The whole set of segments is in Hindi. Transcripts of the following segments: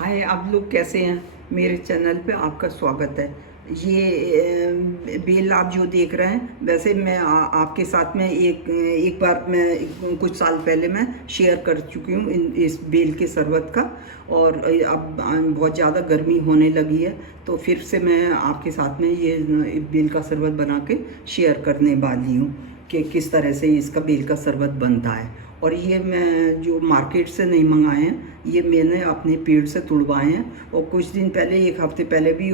हाय, आप लोग कैसे हैं। मेरे चैनल पे आपका स्वागत है। ये बेल आप जो देख रहे हैं, वैसे मैं आपके साथ में एक बार मैं कुछ साल पहले मैं शेयर कर चुकी हूँ इस बेल के शरबत का। और अब बहुत ज़्यादा गर्मी होने लगी है, तो फिर से मैं आपके साथ में ये बेल का शरबत बना के शेयर करने वाली हूँ कि किस तरह से इसका बेल का शरबत बनता है। और ये मैं जो मार्केट से नहीं मंगाए हैं, ये मैंने अपने पेड़ से तुड़वाए हैं। और कुछ दिन पहले, एक हफ्ते पहले भी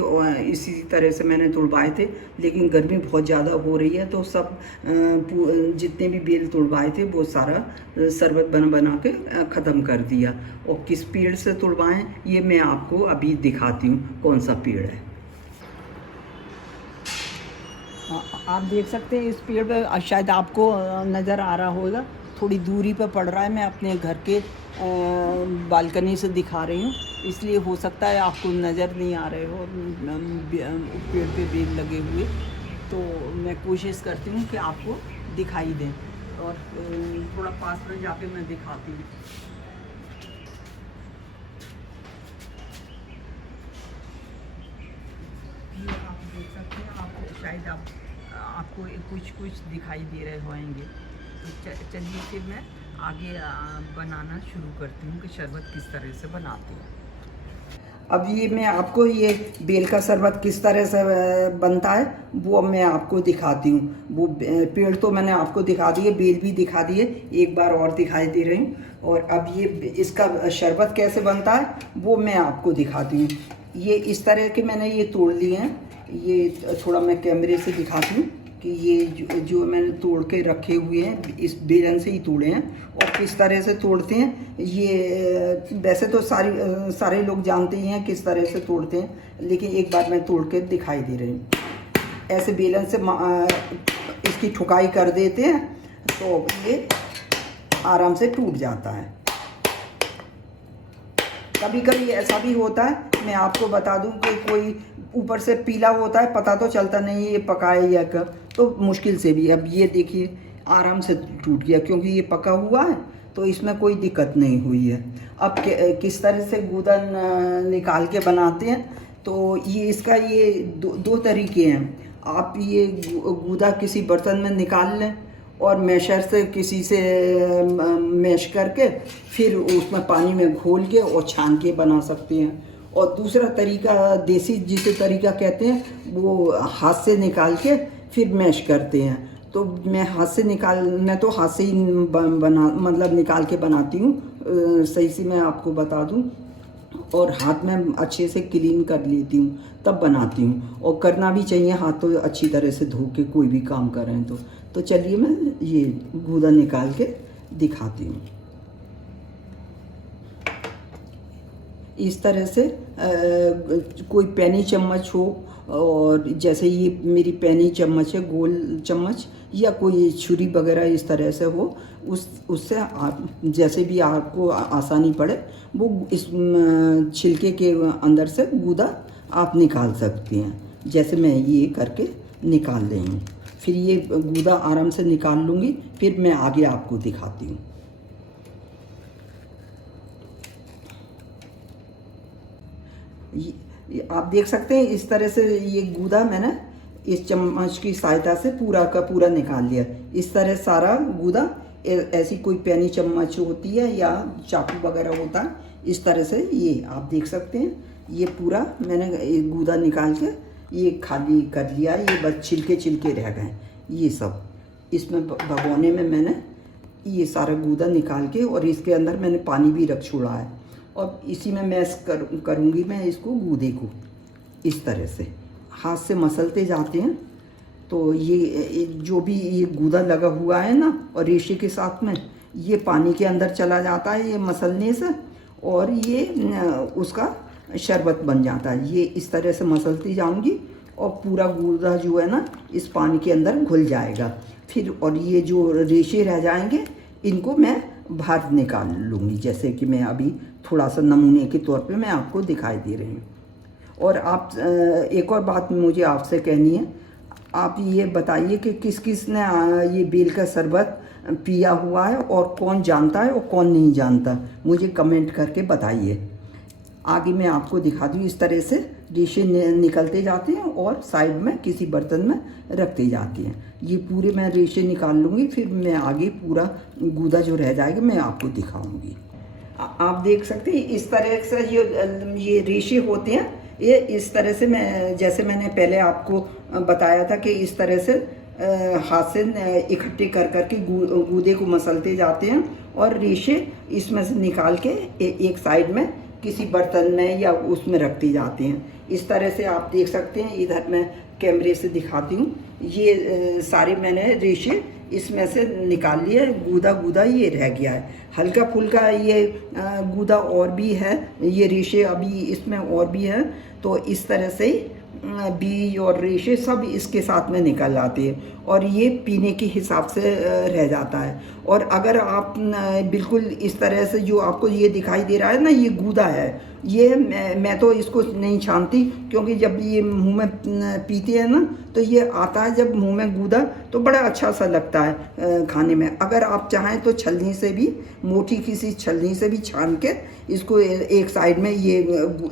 इसी तरह से मैंने तुड़वाए थे, लेकिन गर्मी बहुत ज़्यादा हो रही है तो सब जितने भी बेल तुड़वाए थे वो सारा शरबत बना बना के ख़त्म कर दिया। और किस पेड़ से तुड़वाएं ये मैं आपको अभी दिखाती हूँ कौन सा पेड़ है। आप देख सकते हैं इस पेड़ पे, शायद आपको नज़र आ रहा होगा, थोड़ी दूरी पर पड़ रहा है। मैं अपने घर के बालकनी से दिखा रही हूँ, इसलिए हो सकता है आपको नज़र नहीं आ रहे हो पेड़ पे बेल लगे हुए। तो मैं कोशिश करती हूँ कि आपको दिखाई दें, और थोड़ा पास में जाके मैं दिखाती हूँ। ये आप देख सकते हैं, आप शायद आपको कुछ कुछ दिखाई दे रहे होंगे। तो चलिए फिर मैं आगे बनाना शुरू करती हूँ कि शरबत किस तरह से बनाती हूँ। अब ये मैं आपको ये बेल का शरबत किस तरह से बनता है वो मैं आपको दिखाती हूँ। वो पेड़ तो मैंने आपको दिखा दिए, बेल भी दिखा दिए, एक बार और दिखाई दे रही हूँ। और अब ये इसका शरबत कैसे बनता है वो मैं आपको दिखाती हूँ। ये इस तरह के मैंने ये तोड़ लिए हैं। ये थोड़ा मैं कैमरे से दिखाती हूँ कि ये जो मैंने तोड़ के रखे हुए हैं, इस बेलन से ही तोड़े हैं। और किस तरह से तोड़ते हैं ये वैसे तो सारे लोग जानते ही हैं किस तरह से तोड़ते हैं, लेकिन एक बार मैं तोड़ के दिखाई दे रही हूँ। ऐसे बेलन से इसकी ठुकाई कर देते हैं तो ये आराम से टूट जाता है। कभी कभी ऐसा भी होता है, मैं आपको बता दूं कि कोई ऊपर से पीला होता है, पता तो चलता नहीं ये पका है या कब, तो मुश्किल से भी। अब ये देखिए आराम से टूट गया, क्योंकि ये पका हुआ है तो इसमें कोई दिक्कत नहीं हुई है। अब किस तरह से गूदन निकाल के बनाते हैं, तो ये इसका ये दो तरीके हैं। आप ये गूदा किसी बर्तन में निकाल लें और मैशर से किसी से मैश करके फिर उसमें पानी में घोल के और छान के बना सकते हैं। और दूसरा तरीका, देसी जिसे तरीका कहते हैं, वो हाथ से निकाल के फिर मैश करते हैं। तो मैं तो हाथ से ही मतलब निकाल के बनाती हूँ। सही से मैं आपको बता दूँ, और हाथ में अच्छे से क्लीन कर लेती हूँ तब बनाती हूँ। और करना भी चाहिए, हाथ तो अच्छी तरह से धो के कोई भी काम करें तो चलिए मैं ये गूदा निकाल के दिखाती हूँ। इस तरह से कोई पैनी चम्मच हो, और जैसे ये मेरी पैनी चम्मच है, गोल चम्मच, या कोई छुरी वगैरह इस तरह से हो, उससे आप जैसे भी आपको आसानी पड़े वो इस छिलके के अंदर से गूदा आप निकाल सकते हैं। जैसे मैं ये करके निकाल रही हूँ, फिर ये गूदा आराम से निकाल लूँगी, फिर मैं आगे आपको दिखाती हूँ। आप देख सकते हैं इस तरह से ये गूदा मैंने इस चम्मच की सहायता से पूरा का पूरा निकाल लिया। इस तरह सारा गूदा, ऐसी कोई पैनी चम्मच होती है या चाकू वगैरह होता है, इस तरह से ये आप देख सकते हैं ये पूरा मैंने गूदा निकाल के ये खाली कर लिया। ये बस छिलके रह गए, ये सब इसमें भगोने में मैंने ये सारा गूदा निकाल के, और इसके अंदर मैंने पानी भी रख छोड़ा है। और इसी में मैश करूँगी मैं इसको, गूदे को इस तरह से हाथ से मसलते जाते हैं। तो ये जो भी ये गूदा लगा हुआ है ना, और रेशे के साथ में ये पानी के अंदर चला जाता है ये मसलने से, और ये उसका शरबत बन जाता है। ये इस तरह से मसलती जाऊंगी और पूरा गूदा जो है ना इस पानी के अंदर घुल जाएगा फिर। और ये जो रेशे रह जाएंगे इनको मैं बाहर निकाल लूँगी, जैसे कि मैं अभी थोड़ा सा नमूने के तौर पे मैं आपको दिखाई दे रही हूँ। और आप एक और बात मुझे आपसे कहनी है, आप ये बताइए कि किस किस ने ये बेल का शरबत पिया हुआ है, और कौन जानता है और कौन नहीं जानता, मुझे कमेंट करके बताइए। आगे मैं आपको दिखा दूँ। इस तरह से रेशे निकलते जाते हैं और साइड में किसी बर्तन में रखते जाते हैं। ये पूरे मैं रेशे निकाल लूँगी, फिर मैं आगे पूरा गूदा जो रह जाएगा मैं आपको दिखाऊँगी। आप देख सकते हैं इस तरह से ये रेशे होते हैं। ये इस तरह से मैं, जैसे मैंने पहले आपको बताया था कि इस तरह से हाथ से इकट्ठे कर करके गूदे को मसलते जाते हैं और रेशे इसमें से निकाल के एक साइड में किसी बर्तन में या उसमें रखते जाते हैं। इस तरह से आप देख सकते हैं। इधर मैं कैमरे से दिखाती हूँ। ये सारे मैंने रेशे इसमें से निकाल लिए। गूदा ये रह गया है। हल्का फुल्का ये गूदा और भी है, ये रेशे अभी इसमें और भी है। तो इस तरह से बीज और रेशे सब इसके साथ में निकल आते हैं और ये पीने के हिसाब से रह जाता है। और अगर आप बिल्कुल इस तरह से जो आपको ये दिखाई दे रहा है ना, ये गूदा है। ये मैं तो इसको नहीं छानती, क्योंकि जब ये मुंह में पीते हैं ना तो ये आता है जब मुंह में गूदा, तो बड़ा अच्छा सा लगता है खाने में। अगर आप चाहें तो छलनी से भी, मोटी किसी छलनी से भी छान के इसको एक साइड में, ये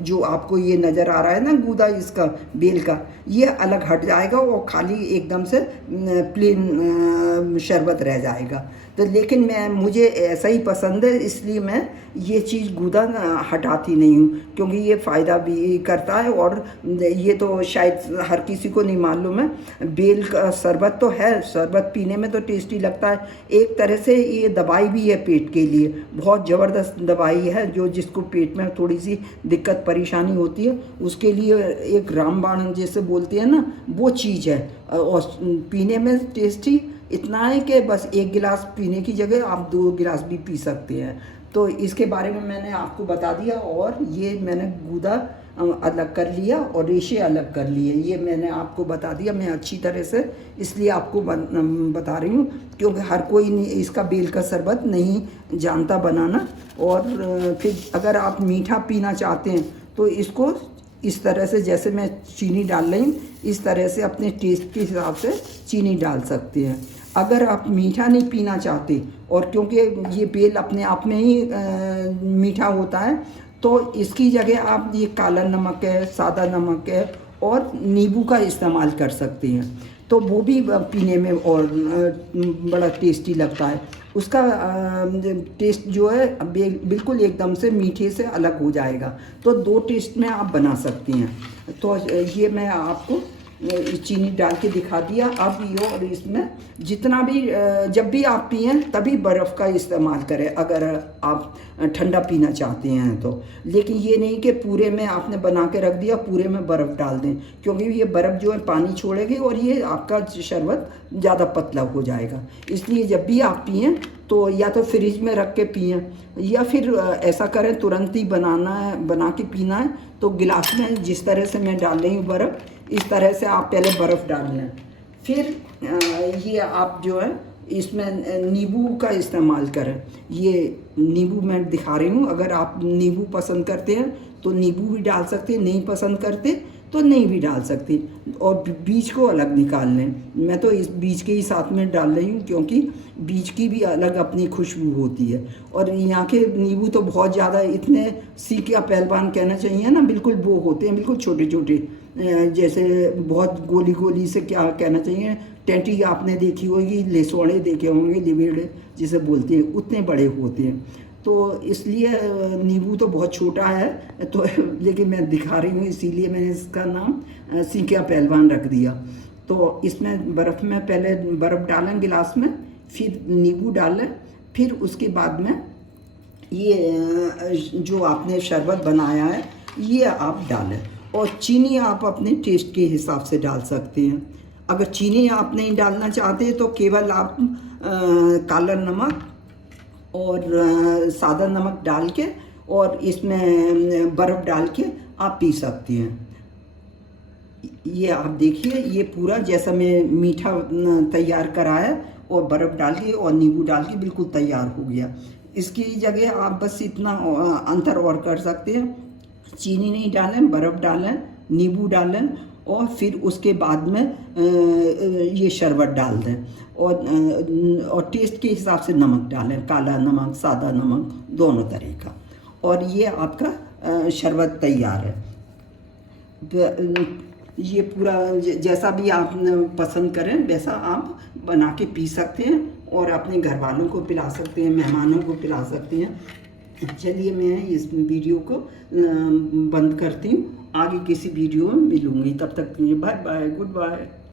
जो आपको ये नज़र आ रहा है ना गूदा इसका बेल का, ये अलग हट जाएगा और खाली एकदम से प्लेन शरबत रह जाएगा। तो लेकिन मुझे ऐसा ही पसंद है, इसलिए मैं ये चीज़ गूदा हटाती नहीं हूँ, क्योंकि ये फ़ायदा भी करता है। और ये तो शायद हर किसी को नहीं मालूम है, बेल का शरबत तो है, शरबत पीने में तो टेस्टी लगता है। एक तरह से ये दवाई भी है पेट के लिए, बहुत ज़बरदस्त दवाई है। जो जिसको पेट में थोड़ी सी दिक्कत परेशानी होती है उसके लिए एक रामबाण जैसे बोलते हैं ना, वो चीज़ है। और पीने में टेस्टी इतना है कि बस एक गिलास पीने की जगह आप 2 गिलास भी पी सकते हैं। तो इसके बारे में मैंने आपको बता दिया। और ये मैंने गूदा अलग कर लिया और रेशे अलग कर लिए, ये मैंने आपको बता दिया। मैं अच्छी तरह से इसलिए आपको बता रही हूँ, क्योंकि हर कोई इसका बेल का शरबत नहीं जानता बनाना। और फिर अगर आप मीठा पीना चाहते हैं तो इसको इस तरह से, जैसे मैं चीनी डाल रही हूँ, इस तरह से अपने टेस्ट के हिसाब से चीनी डाल सकते हैं। अगर आप मीठा नहीं पीना चाहते, और क्योंकि ये बेल अपने आप में ही मीठा होता है, तो इसकी जगह आप ये काला नमक है, सादा नमक है और नींबू का इस्तेमाल कर सकते हैं। तो वो भी पीने में और बड़ा टेस्टी लगता है। उसका टेस्ट जो है बिल्कुल एकदम से मीठे से अलग हो जाएगा। तो 2 टेस्ट में आप बना सकती हैं। तो ये मैं आपको चीनी डाल के दिखा दिया। अब ये, और इसमें जितना भी, जब भी आप पिएं तभी बर्फ़ का इस्तेमाल करें अगर आप ठंडा पीना चाहते हैं तो। लेकिन ये नहीं कि पूरे में आपने बना के रख दिया पूरे में बर्फ़ डाल दें, क्योंकि ये बर्फ़ जो है पानी छोड़ेगी और ये आपका शरबत ज़्यादा पतला हो जाएगा। इसलिए जब भी आप पिएं तो या तो फ्रिज में रख के पिएं, या फिर ऐसा करें तुरंत ही बना के पीना है तो गिलास में जिस तरह से मैं डाल रही हूँ बर्फ़, इस तरह से आप पहले बर्फ़ डाल लें। फिर ये आप जो है इसमें नींबू का इस्तेमाल करें। ये नींबू मैं दिखा रही हूँ। अगर आप नींबू पसंद करते हैं तो नींबू भी डाल सकते हैं, नहीं पसंद करते तो नहीं भी डाल सकते। और बीज को अलग निकाल लें। मैं तो इस बीज के ही साथ में डाल रही हूँ, क्योंकि बीज की भी अलग अपनी खुशबू होती है। और यहाँ के नींबू तो बहुत ज़्यादा, इतने सीखिया पहलवान कहना चाहिए ना, बिल्कुल वो होते हैं, बिल्कुल छोटे छोटे, जैसे बहुत गोली गोली से क्या कहना चाहिए, टेंटी आपने देखी होगी, लेसोड़े देखे होंगे, लिवेड़े जिसे बोलते हैं, उतने बड़े होते हैं। तो इसलिए नींबू तो बहुत छोटा है, तो लेकिन मैं दिखा रही हूँ इसीलिए मैंने इसका नाम सीखिया पहलवान रख दिया। तो इसमें बर्फ़ में पहले बर्फ़ डालें गिलास में, फिर नींबू डालें, फिर उसके बाद में ये जो आपने शरबत बनाया है ये आप डालें। और चीनी आप अपने टेस्ट के हिसाब से डाल सकते हैं। अगर चीनी आप नहीं डालना चाहते तो केवल आप काला नमक और सादा नमक डाल के और इसमें बर्फ़ डाल के आप पी सकती हैं। ये आप देखिए, ये पूरा जैसा मैं मीठा तैयार करा है और बर्फ़ डाल के और नींबू डाल के बिल्कुल तैयार हो गया। इसकी जगह आप बस इतना अंतर और कर सकते हैं, चीनी नहीं डालें, बर्फ़ डालें, नींबू डालें और फिर उसके बाद में ये शरबत डाल दें। और टेस्ट के हिसाब से नमक डालें, काला नमक, सादा नमक, दोनों तरह का। और ये आपका शरबत तैयार है। ये पूरा जैसा भी आप पसंद करें वैसा आप बना के पी सकते हैं और अपने घर वालों को पिला सकते हैं, मेहमानों को पिला सकते हैं। चलिए मैं इस वीडियो को बंद करती हूँ, आगे किसी वीडियो में मिलूँगी, तब तक के लिए बाय बाय, गुड बाय।